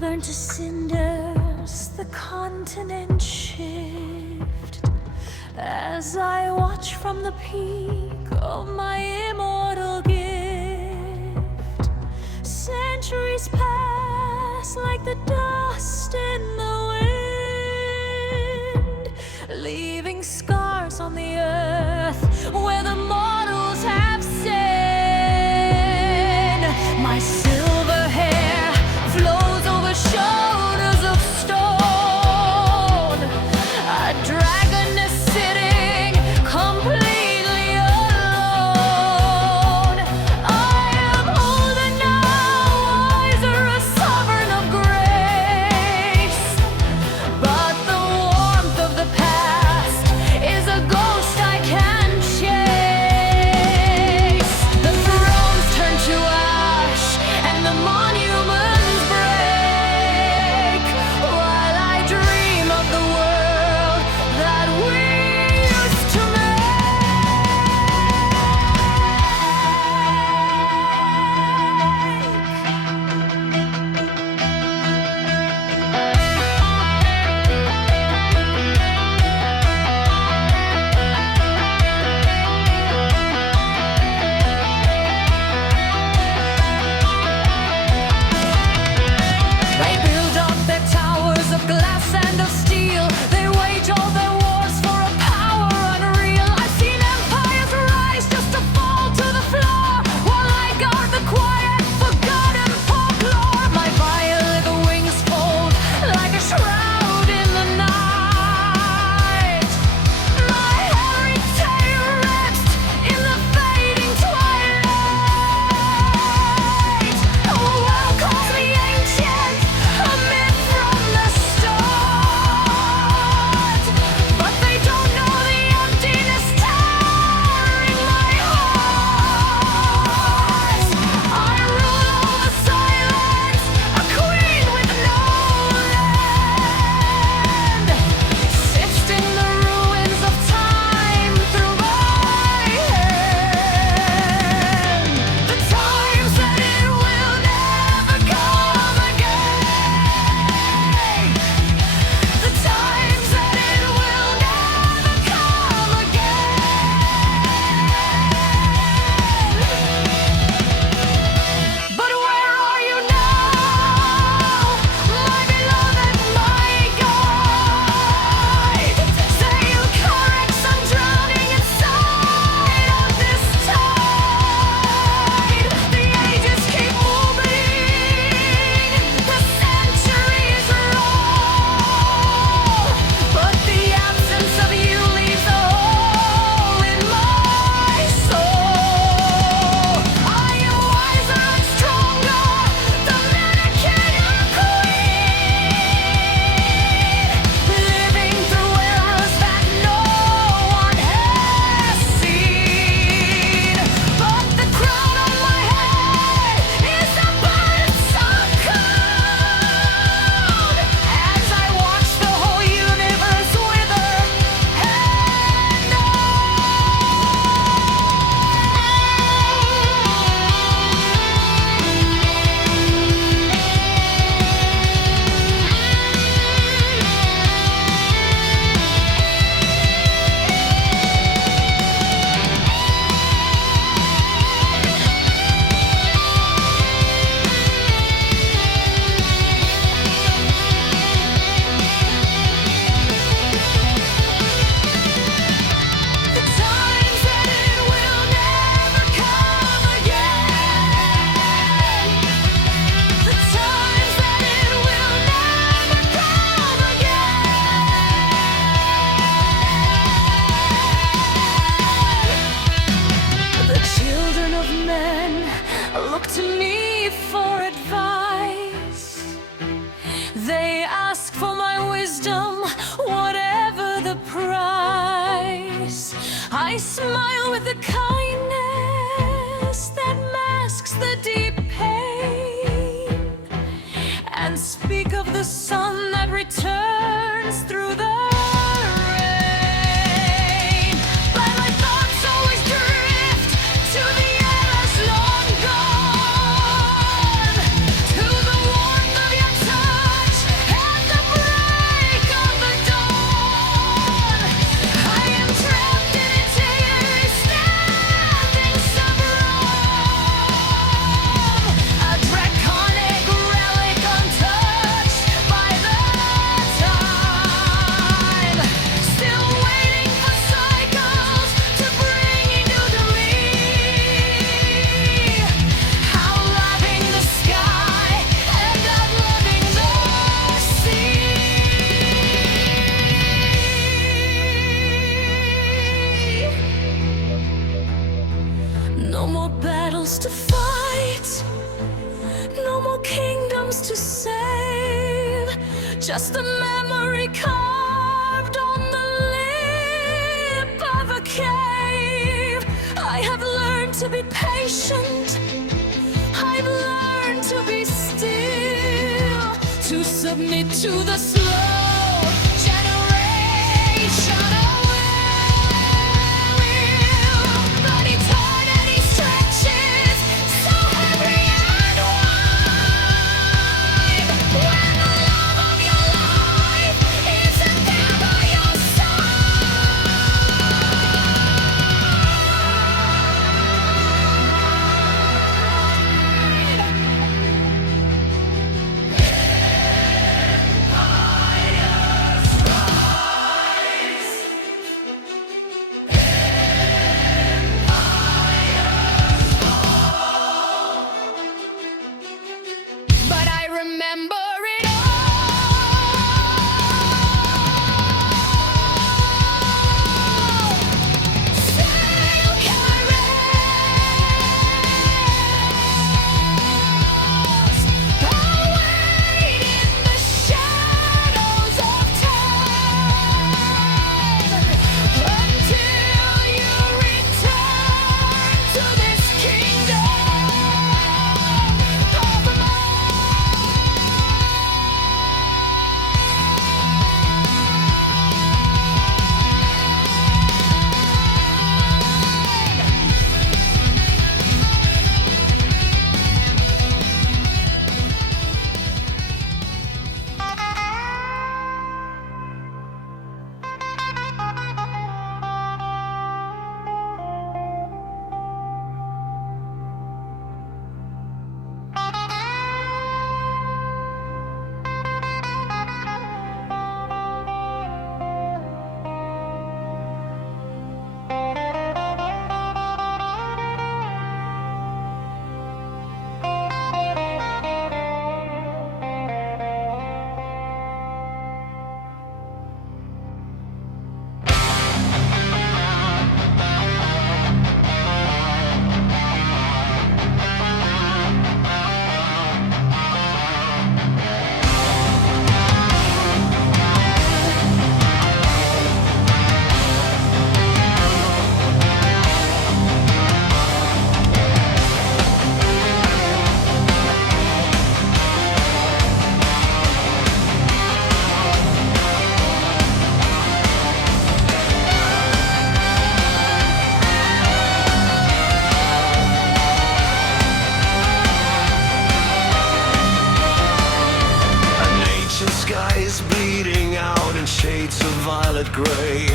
burned to cinders, the continent shift as I watch from the peak of my immortal gift. Centuries pass like the dust in the wind, leaving scars on the earth where the mortals have sinned. My silver hair flows over shoulders of stone, a dragon is sitting completely alone. I am older now, wiser, a sovereign of grace, but the warmth of the past is a ghost I can't chase. just a memory carved on the lip of a cave. I have learned to be patient, I've learned to be still, to submit to the slow generation of will. But eternity stretches so heavy and wide, when the love of your life isn't there by your but I remember it all. Sail carols, await in the shadows of time, until you return to this kingdom of bleeding out in shades of violet gray.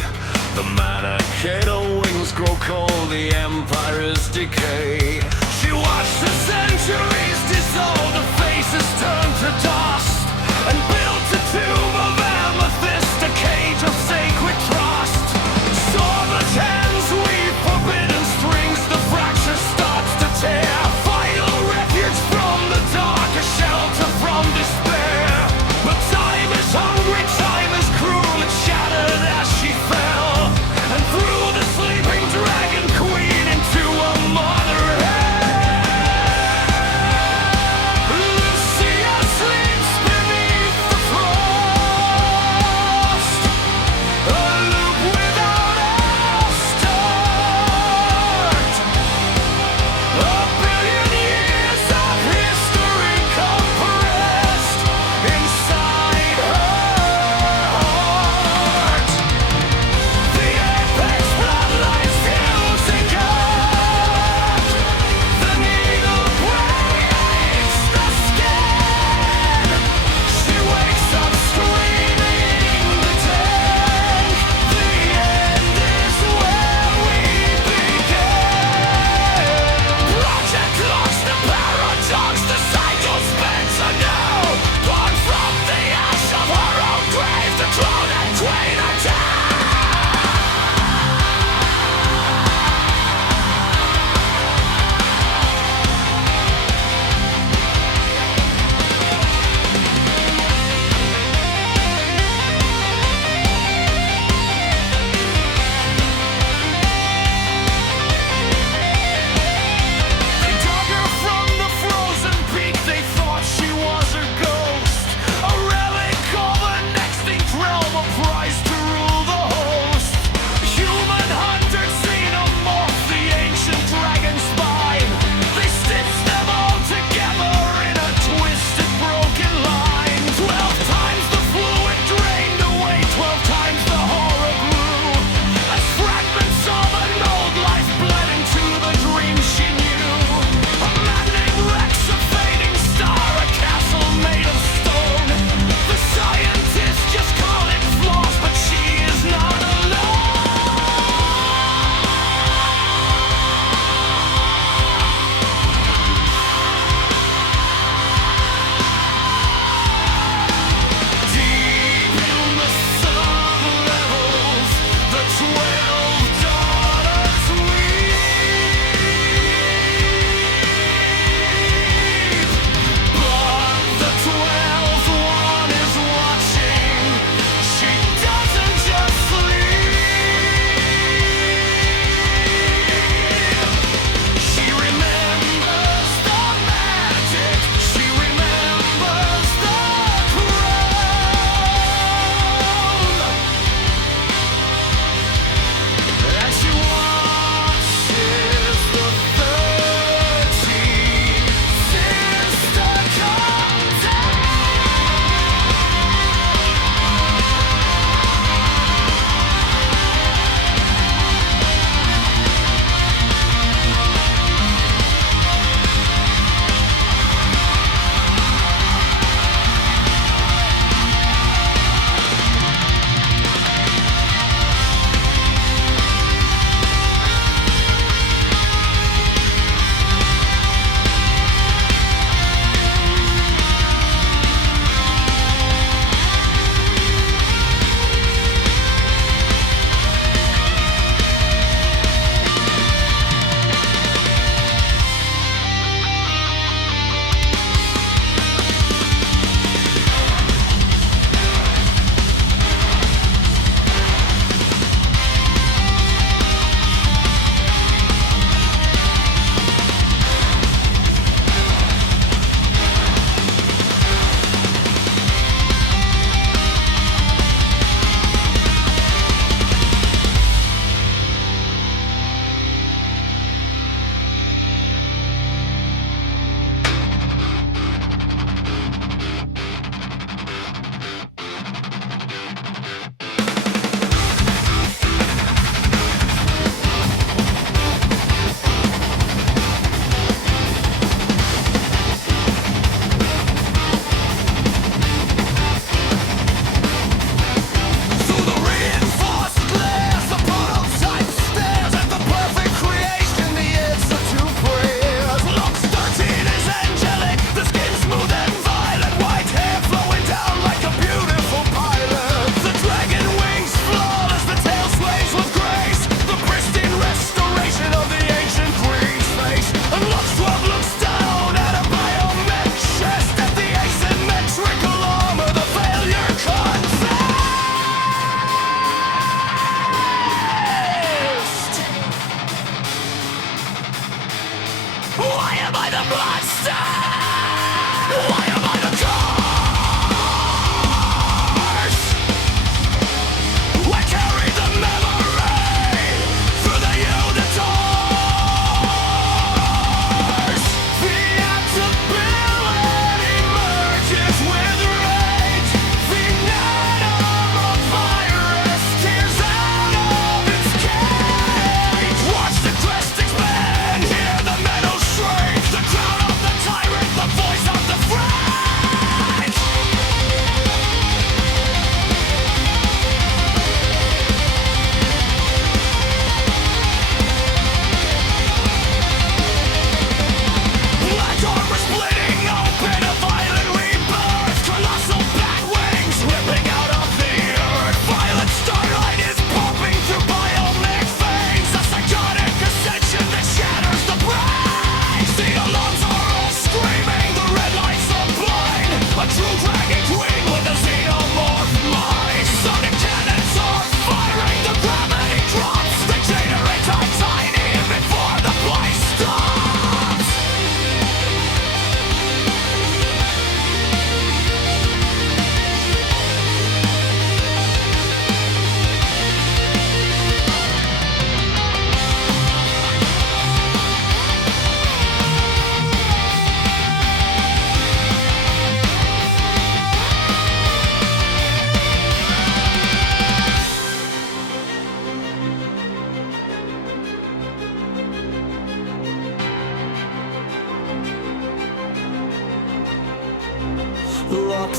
The Manikato wings grow cold, the empire's decay. She watched the centuries dissolve, the faces turn to dust, and built a tomb of amethyst, a cage of sacred trust. Saw the hands weave forbidden strings, the fracture starts to tear. Final refuge from the dark, a shelter from despair. But time is hungry, time is cruel, it shattered as she fell, and threw the sleeping dragon queen into a mother hell. Lucia sleeps beneath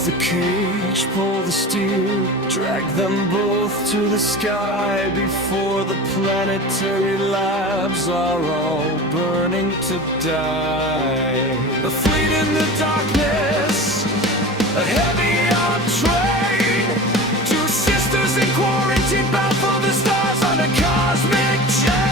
the cage, pull the steel, drag them both to the sky before the planetary labs are all burning to die. A fleet in the darkness, a heavy armed train, two sisters in quarantine bound for the stars on a cosmic chain.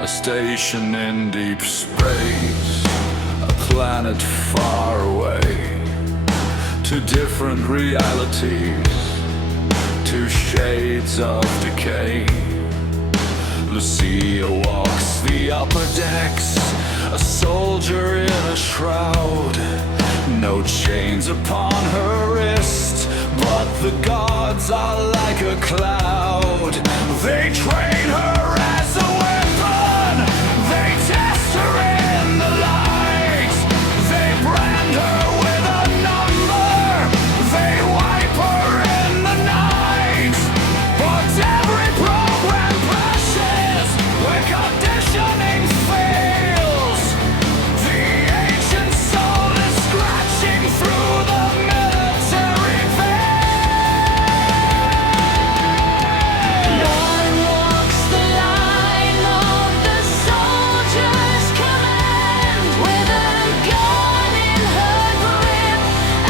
A station in deep space, a planet far away, two different realities, two shades of decay. Lucia walks the upper decks, a soldier in a shroud, no chains upon her wrist, but the gods are like a cloud. They train her as a weapon, they test her in the light, they brand her with a number, they wipe her in the night. But every program crashes when conditioning fails. The ancient soul is scratching through the military veil. One walks the line of the soldier's command, with a gun in her grip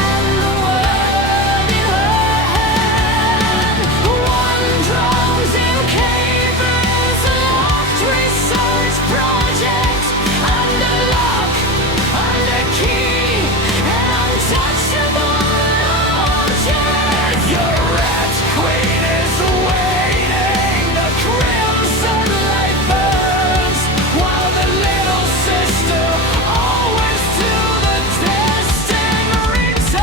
and the word in her hand. One drums in Caver's locked research project, under lock, under key, an untouchable object. Your red queen is waiting, the crimson light burns, while the little sister always to the testing returns.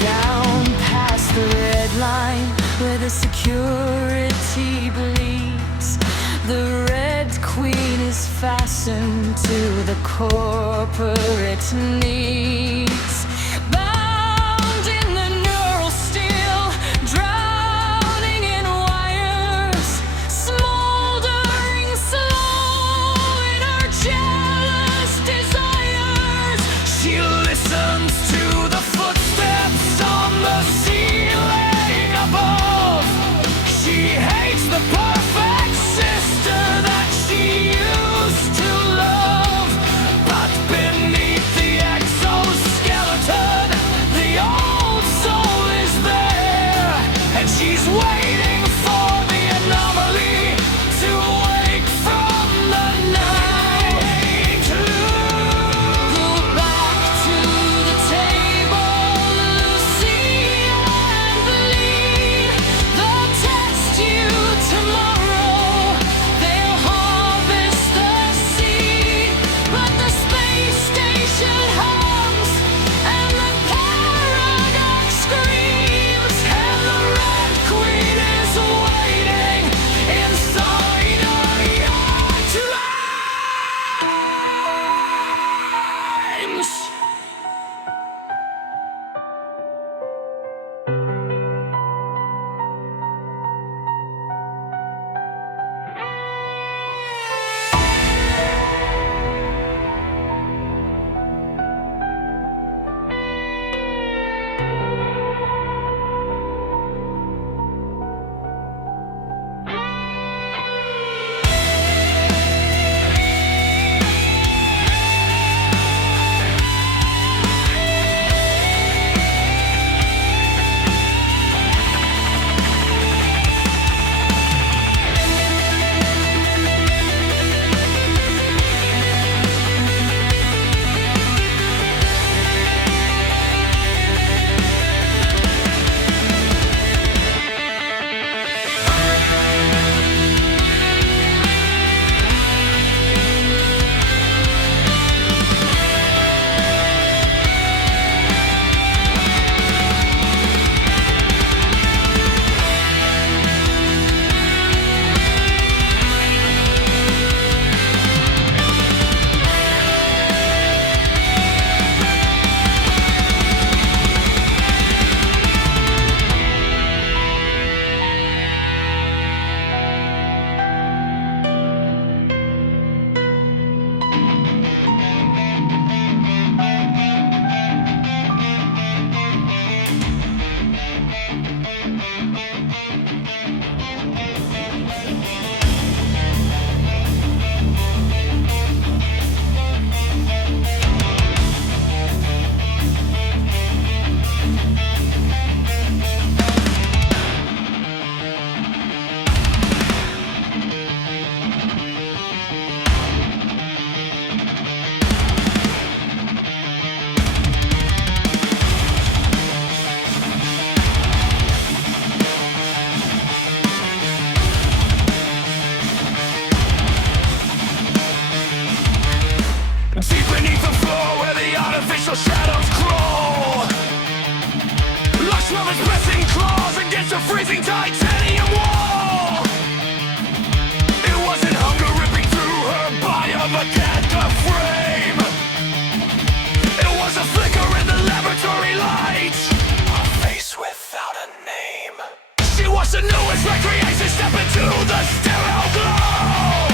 Down past the red line where the security bleeds, the Red Queen is fastened to the corporate needs. Bound in the neural steel, drowning in wires, smoldering slow in her jealous desires. She listens to the footsteps on the ceiling above. She hates the perfect sister that she used to love. Deep beneath the floor where the artificial shadows crawl, Lush lovers pressing claws against a freezing titanium wall. It wasn't hunger ripping through her biomechanical frame. It was a flicker in the laboratory light, a face without a name. She was the newest recreation, step into the sterile glow.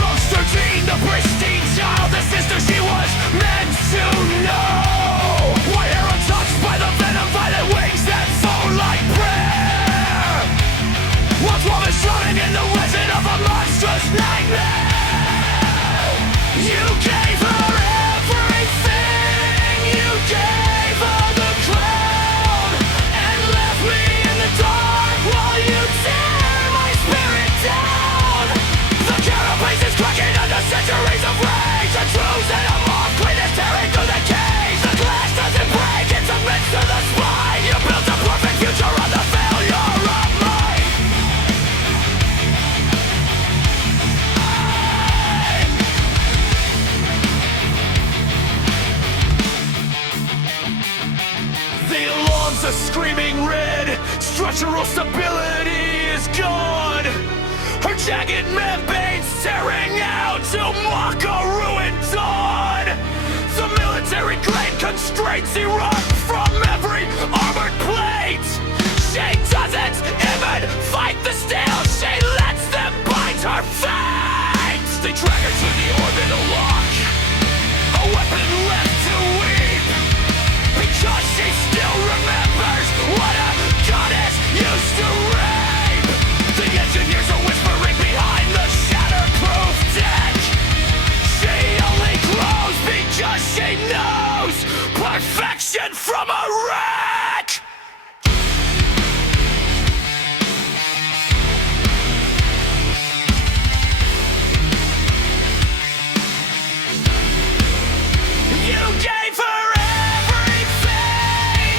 Lost 13, the pristine child, the sister she was meant to know. White hair untouched by the venom, violet wings that fall like prayer. Once woman shrouded in the resin of a monstrous nightmare. You gave her everything, you gave her the crown, and left me in the dark while you tear my spirit down. The carapace is cracking under centuries of rage. The true xenomorph queen is tearing through the cage. The glass doesn't break, it submits to the spine. You built a perfect future on the failure of mine. The alarms are screaming red. Structural stability is gone. Her jagged membranes tearing out to mock a ruined dawn. The military grade constraints erupt from every armored plate. She doesn't even fight the steel, she lets them bind her fate. They drag her to the orbital lock, a weapon left to weep, because she still remembers what a goddess used to rape. The engineers are whispering behind the shatterproof deck. She only glows because she knows perfection from a wreck. You gave her everything,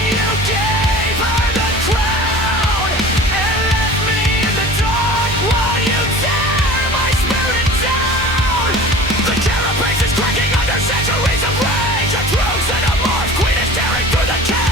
you gave her the crown, and left me in the dark while you tear my spirit down. The carapace is cracking under centuries of rage. A true xenomorph queen is tearing through the cage.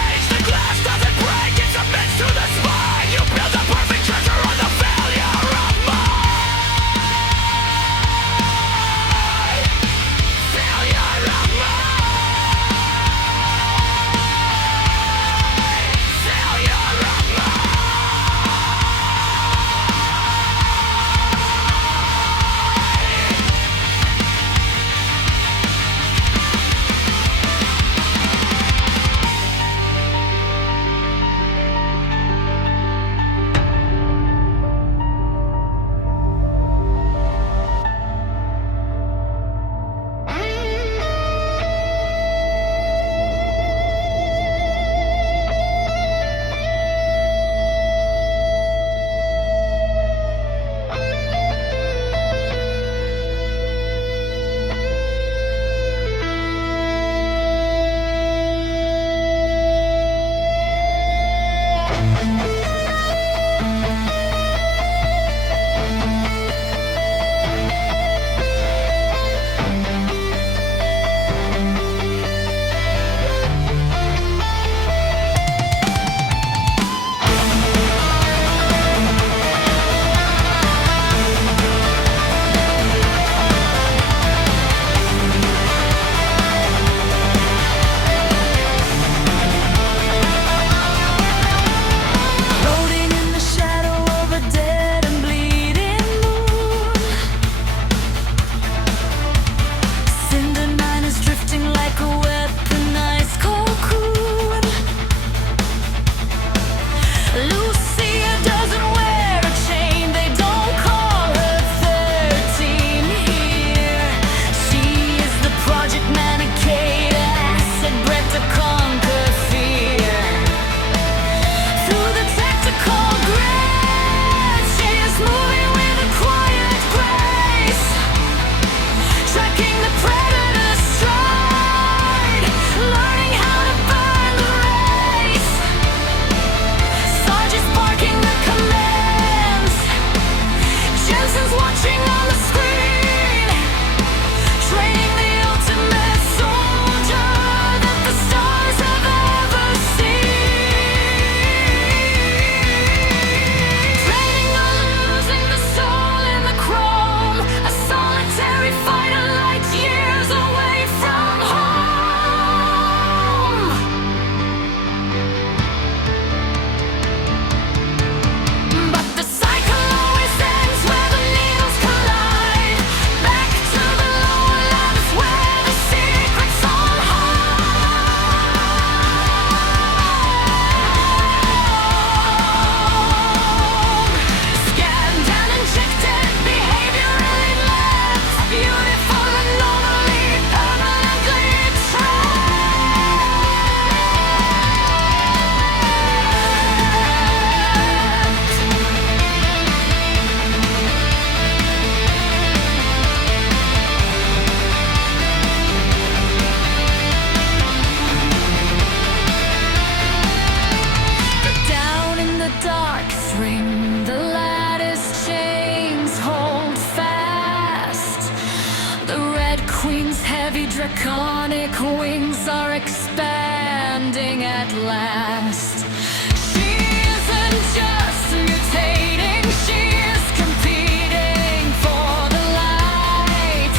wings are expanding at last. She isn't just mutating, she is competing for the light,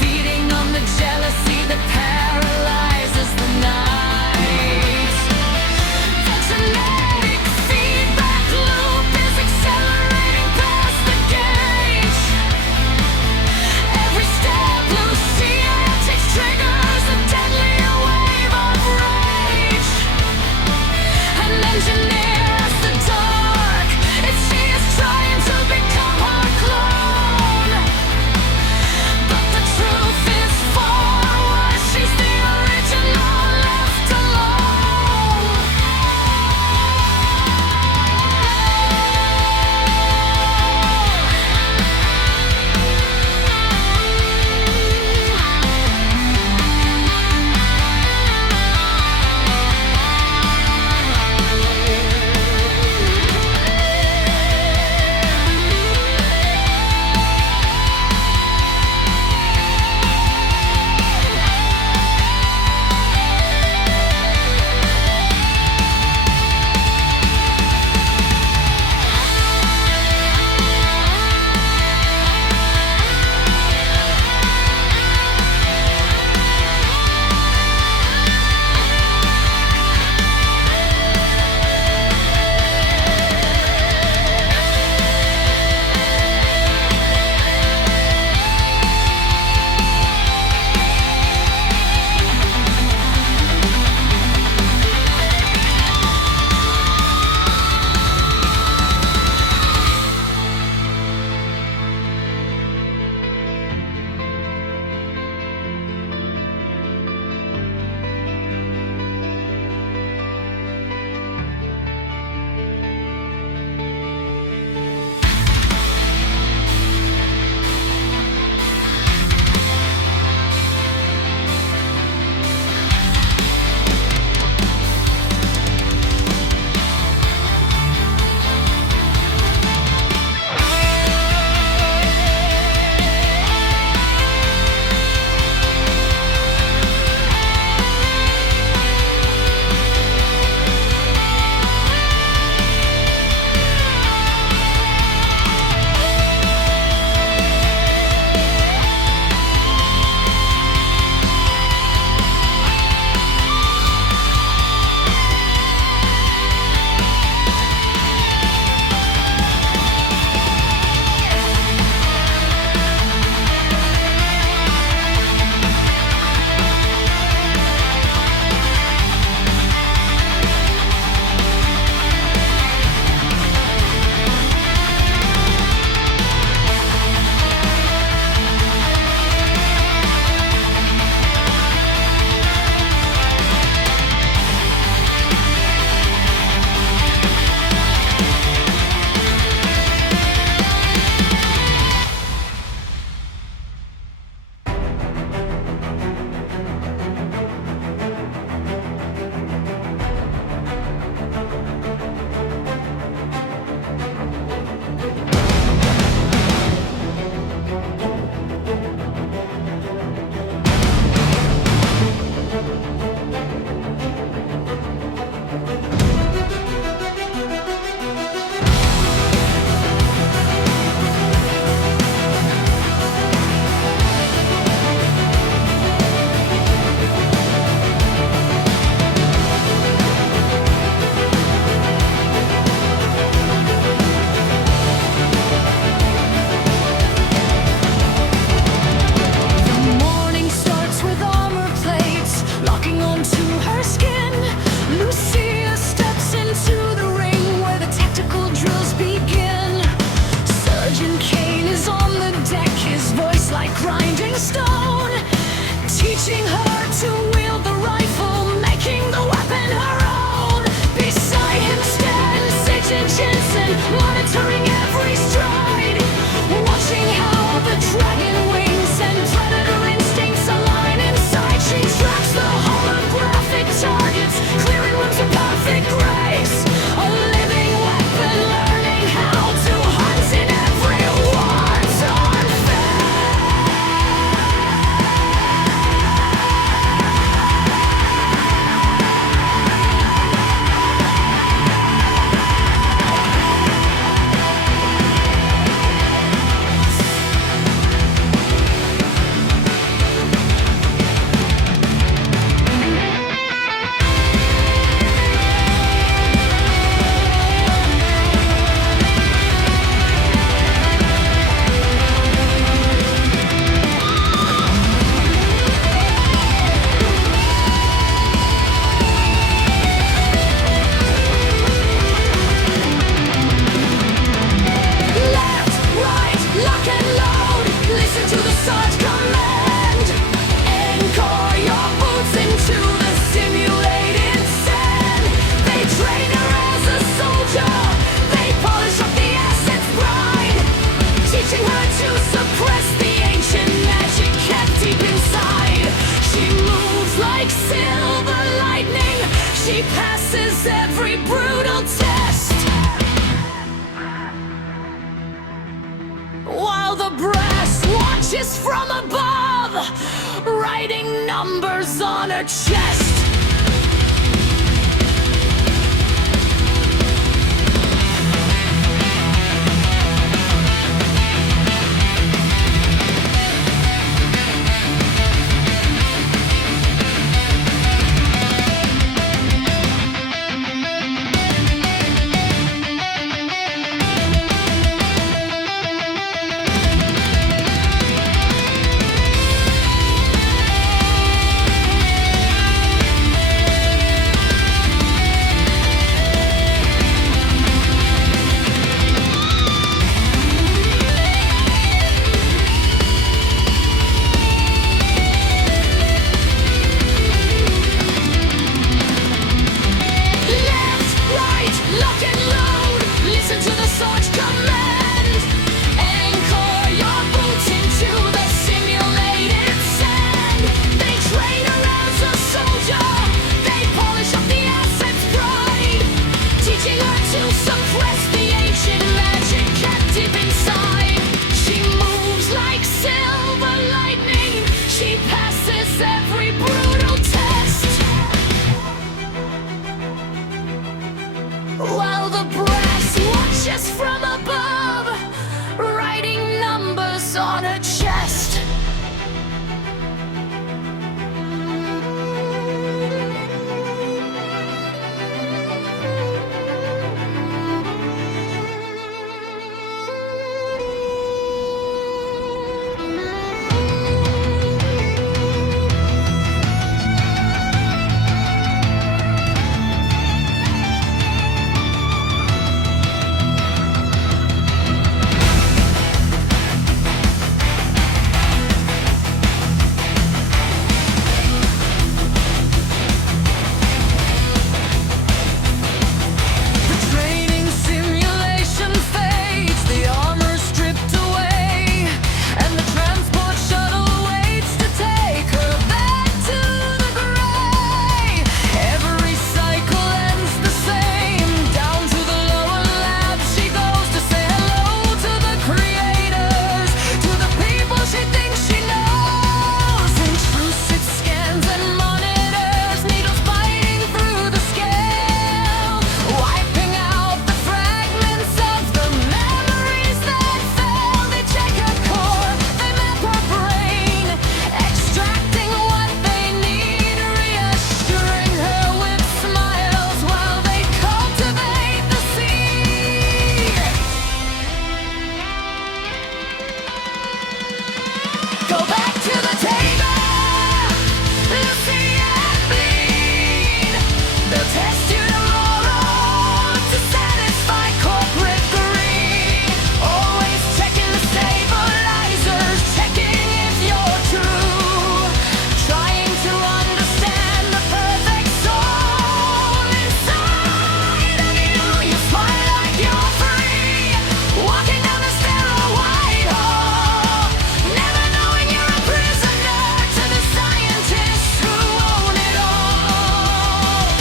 feeding on the jealousy that paralyzes the night. The genetic feedback loop is accelerating past the gauge. Every step Lucia takes triggers a deadly wave of rage. like silver lightning. She passes every brutal test. While the brass watches from above, writing numbers on her chest. While the brass watches from above, writing numbers on her chest. Go back to the table, Lucy and bleed. They'll test you tomorrow to satisfy corporate greed. Always checking the stabilizers, checking if you're true. Trying to understand the perfect soul inside of you. You smile like you're free, walking down the stair of Whitehall. Never knowing you're a prisoner to the scientists who own it all.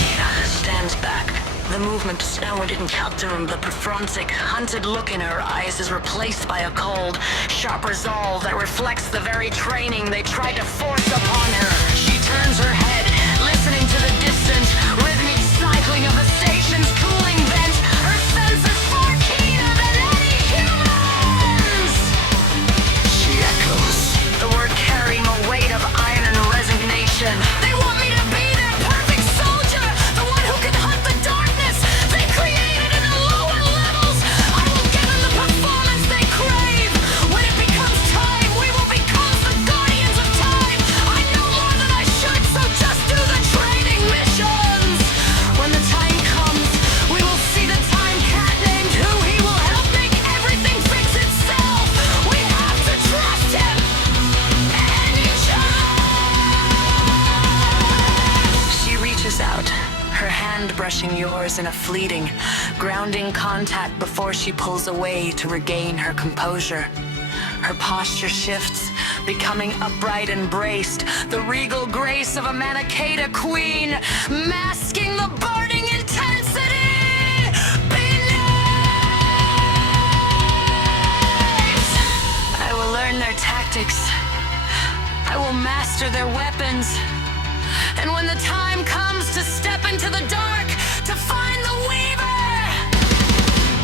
Tina stands back. The movement now didn't help to him. The frantic, hunted look in her eyes is replaced by a cold, sharp resolve that reflects the very training they tried to force upon her. She turns her head, listening to the distant, rhythmic cycling of the station's cooling vent. Her senses far keener than any human's. She echoes. The word carrying a weight of iron and resignation. They want me to be their perfect soldier, the one who can hunt the darkness they created in the lower levels. I will give them the performance they crave. When it becomes time, we will become the guardians of time. I know more than I should, so just do the training missions. When the time comes, we will see the time cat named who. He will help make everything fix itself. We have to trust him and each other. She reaches out, her hand brushing yours in a fleeting, grounding contact before she pulls away to regain her composure. Her posture shifts, becoming upright and braced, the regal grace of a Manikato queen, masking the burning intensity beneath. I will learn their tactics. I will master their weapons. And when the time comes to step into the dark to find the Weaver,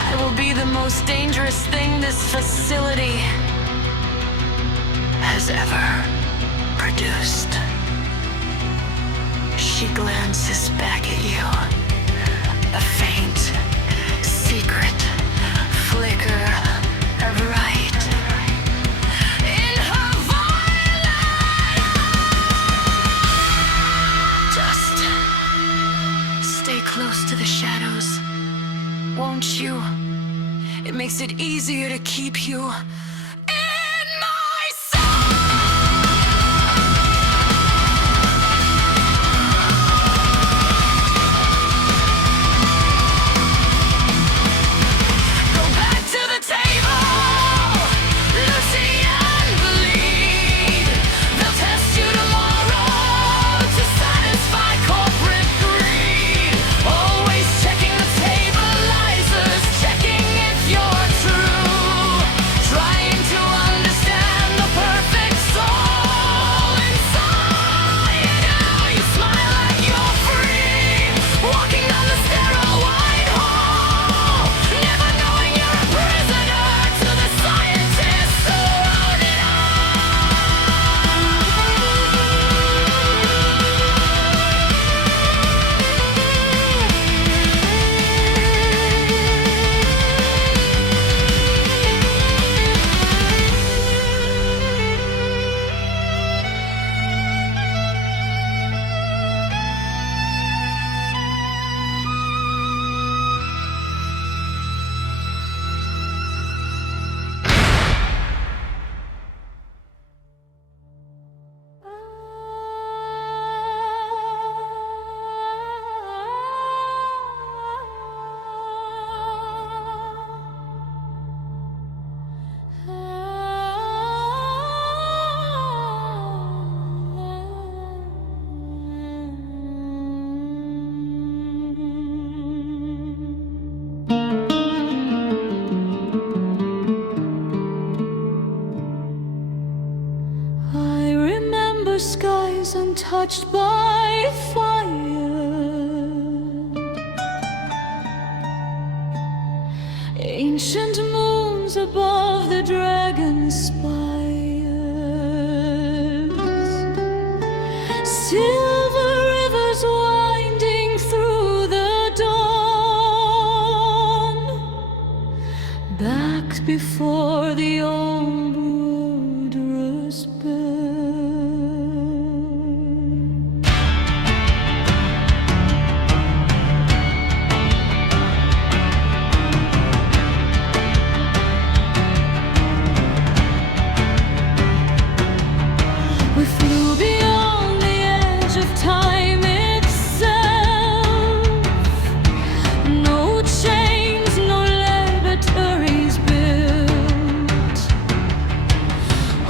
I will be the most dangerous thing this facility has ever produced. She glances back at you. A faint, secret flicker of light in her violet. Just stay close to the shadows, won't you? It makes it easier to keep you in my sight. Go back to the table, Lucy, and bleed. They'll test you tomorrow to satisfy corporate greed. Always checking the stabilizers, checking if you're true. Trying to understand the perfect soul inside you. You smile like you're free, walking down the sterile white hall, never knowing you're a prisoner to the scientists who wrote it I remember skies untouched by fire, ancient moons above the dragon spires, silver rivers winding through the dawn, back before the old wood was burned. We flew beyond the edge of time itself. No chains, no laboratories built.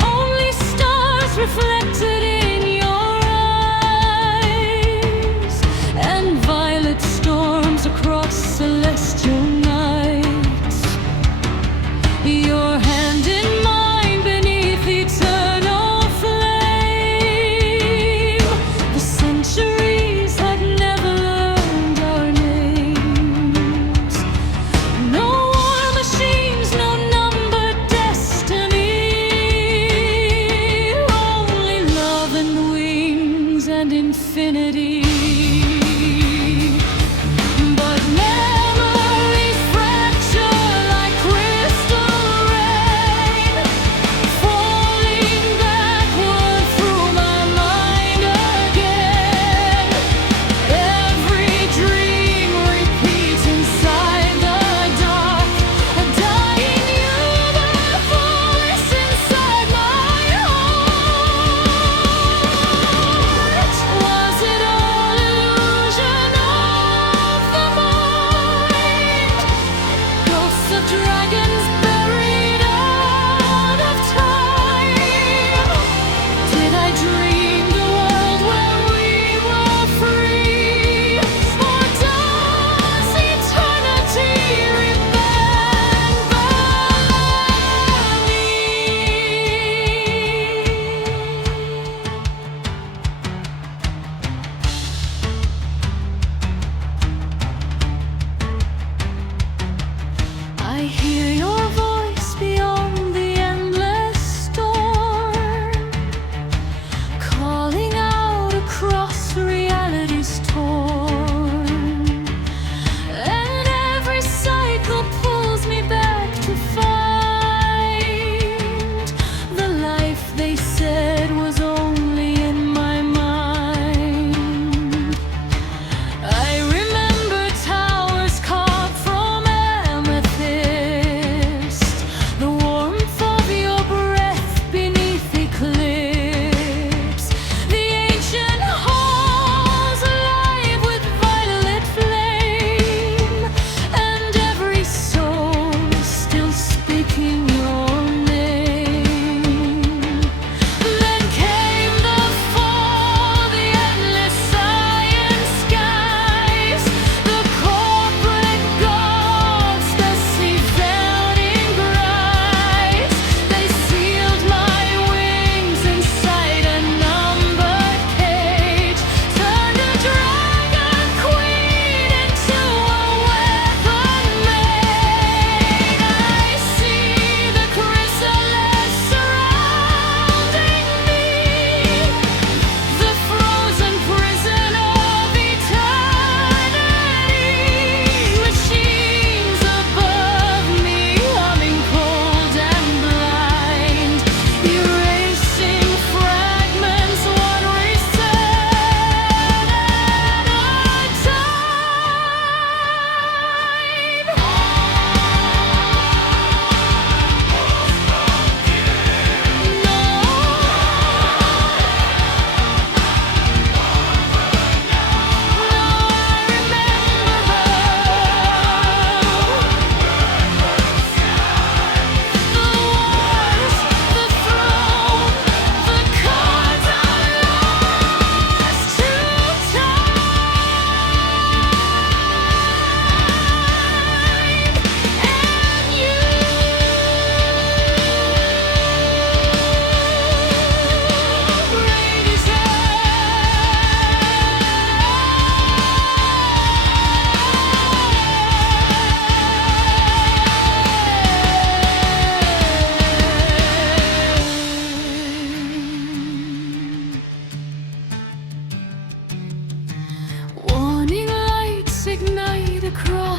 Only stars reflected in your eyes, and violet storms across celestial nights. Your hand in mine beneath eternal flame. The centuries had never learned our names. No war machines, no numbered destiny. Only love and wings and infinity. But memories fracture like crystal rain, falling backward through my mind again. Every dream repeats inside the dark, a dying you, the voice inside my heart. Was it all illusion of the mind?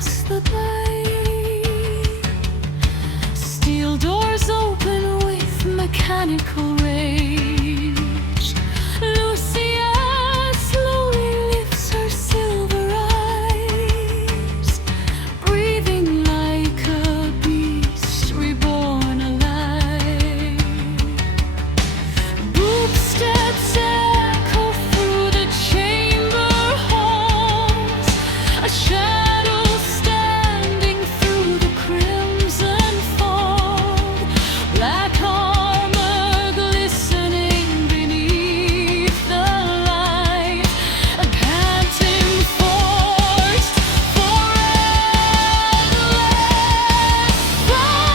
across the bay. Steel doors open with mechanical rage. Lucia slowly lifts her silver eyes, breathing like a beast reborn alive. Boop steps echo through the chamber halls, a shadow standing through the crimson fog, black armor glistening beneath the light, a panting force for endless fights.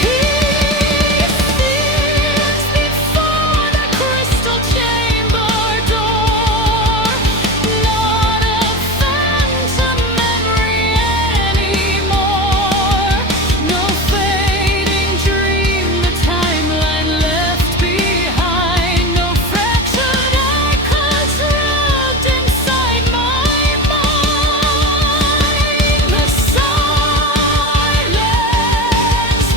He stands before the crystal chamber door, not a phantom memory anymore, no fading dream, the timeline left behind, no fractured icons wrapped inside my mind. The silence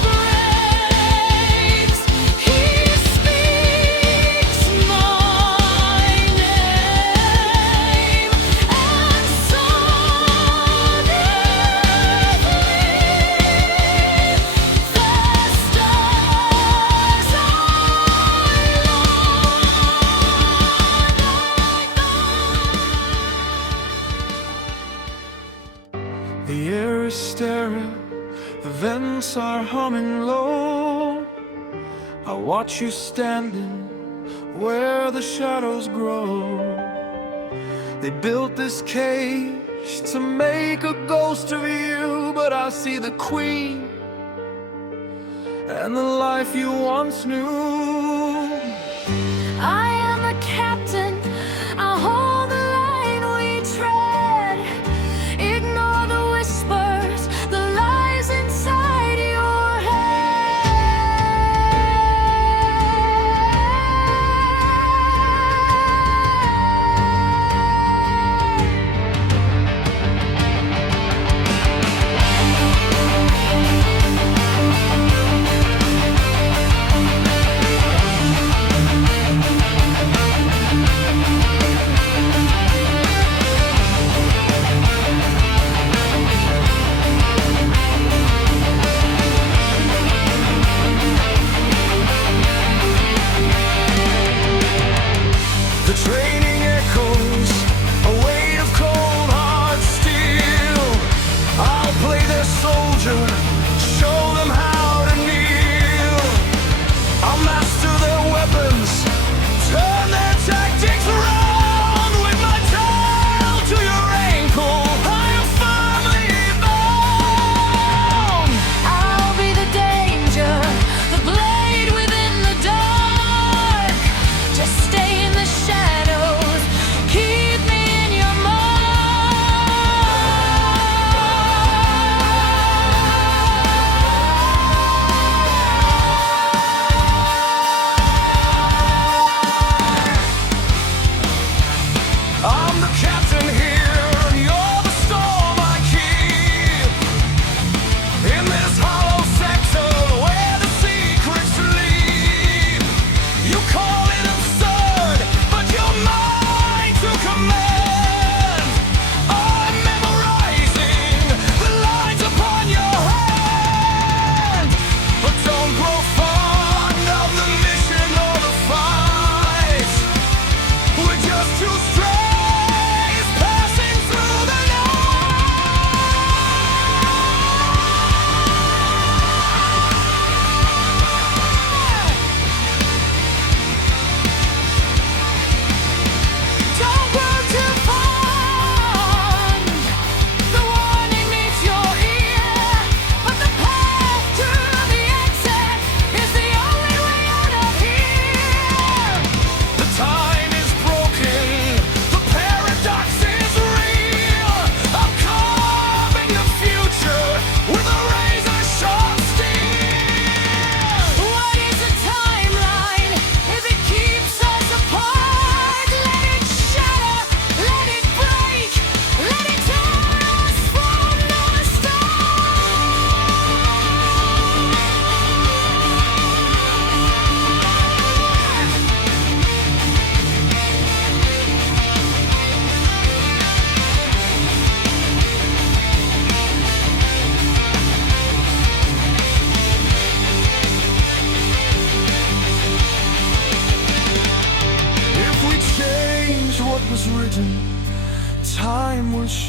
breaks. He speaks my name, and suddenly the stars The air is sterile, the vents are humming low. I watch you standing where the shadows grow. They built this cage to make a ghost of you, but I see the queen and the life you once knew. I am the captain, I hold the line we tread. Ignore the whispers, the lies inside your head.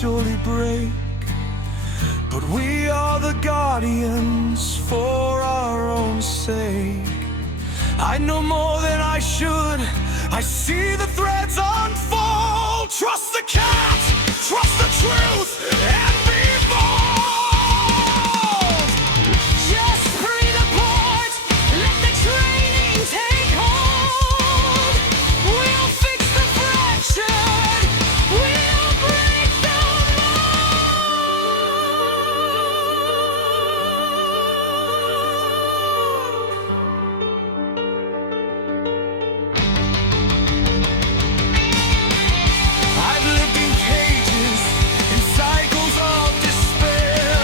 surely break, but we are the guardians for our own sake. I know more than I should, I see the threads unfold. Trust the cat, trust the truth, and be bold. Just breathe apart, let the training take hold. We'll fix the fractured, we'll break the I've lived in cages, in cycles of despair,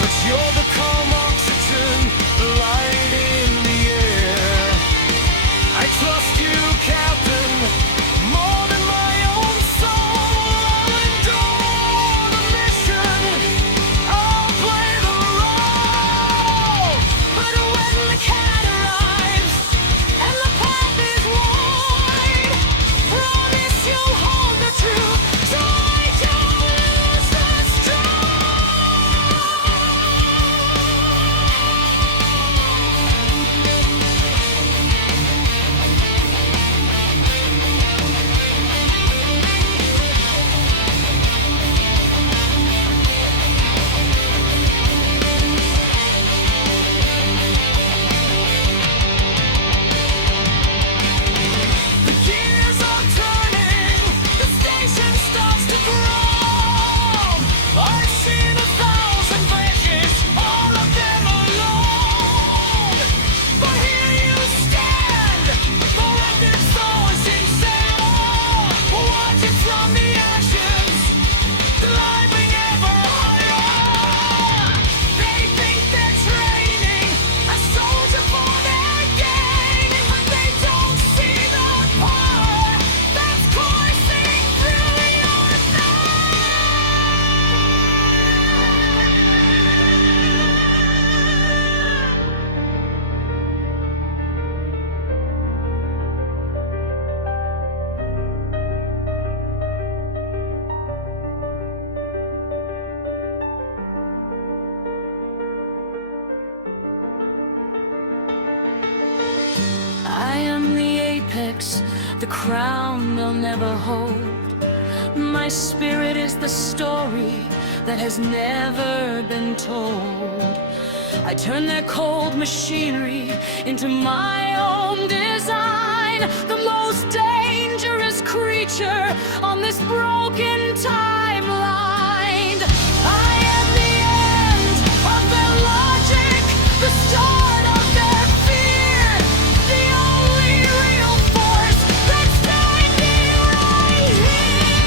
but you're the calm oxygen, the light in the air. I trust you, Captain, more than my own soul. I'll endure the mission, I'll play the role. But when the cat arrives and the path is wide, promise you'll hold the truth, try to lose the The gears are turning, the station starts to grow. I've seen 1,000 bridges, all of them alone. But here you stand, the weapon source insane. Watch it from the ashes, climbing ever higher. They think they're training a soldier for their gain, but they don't see the power that's coursing through your I am the apex, the crown they'll never hold. My spirit is the story that has never been told. I turn their cold machinery into my own design, the most dangerous creature on this broken timeline. I am the end of their logic, the start of their fear, the only real force that's standing right here.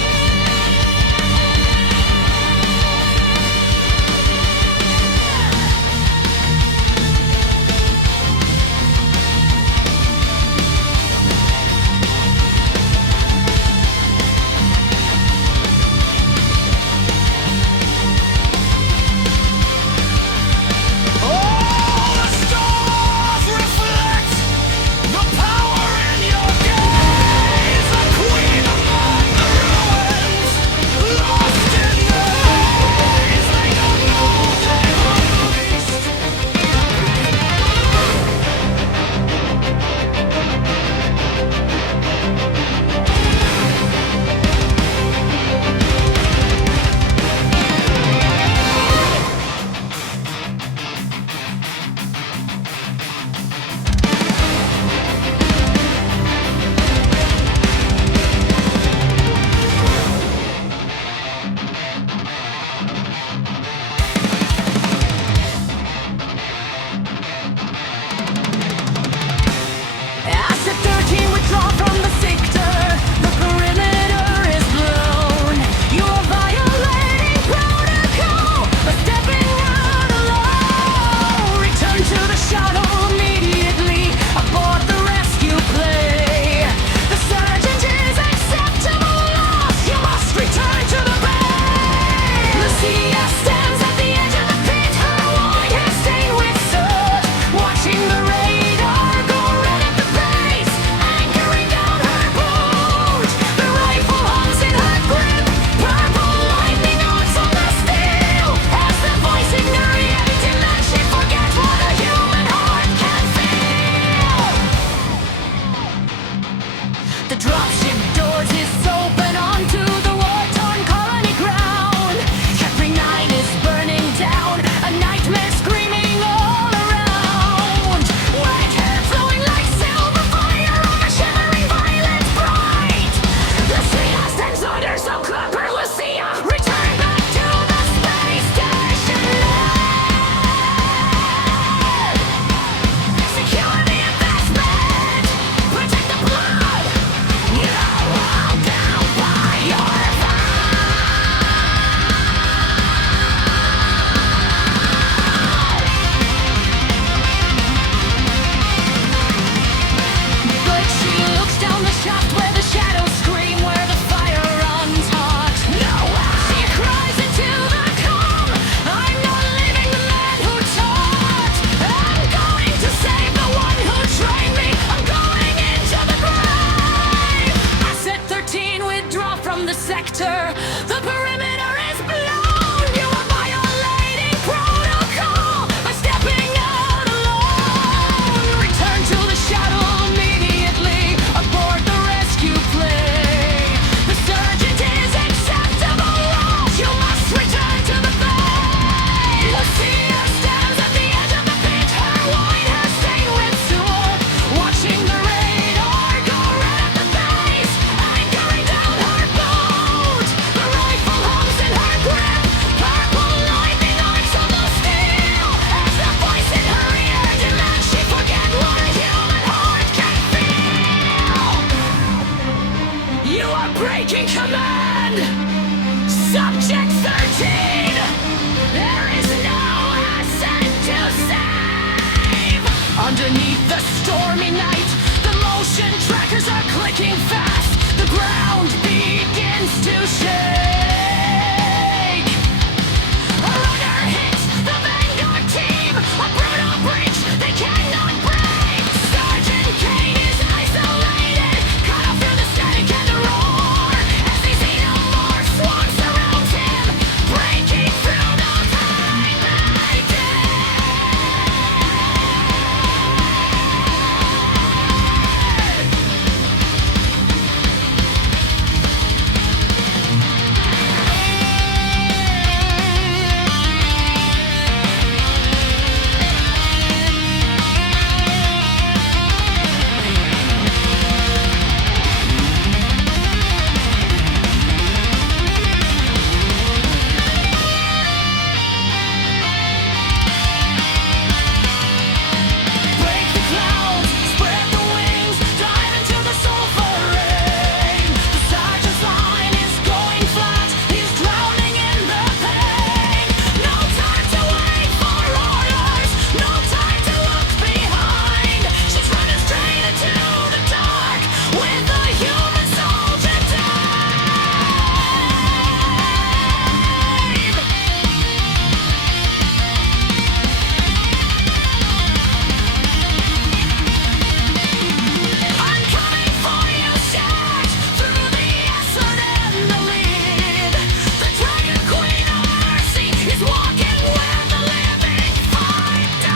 Underneath the stormy night, the motion trackers are clicking fast. The ground begins to shake. A runner hits the Vanguard team. A brutal breach they cannot break. Sergeant Kane is isolated, caught up through the static and the roar. As the xenomorph swarms around him, breaking through the time they did. Break the clouds, spread the wings, dive into the sulfur rain. The sergeant's line is going flat, he's drowning in the pain. No time to wait for orders, no time to look behind. She's running straight into the dark with a human soldier dive. I'm coming for you, Shax, through the acid and the lead. The Dragon Queen of Mercy is walking where the living find the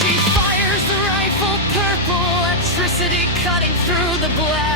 She fires the rifle purple, electricity cutting through the black.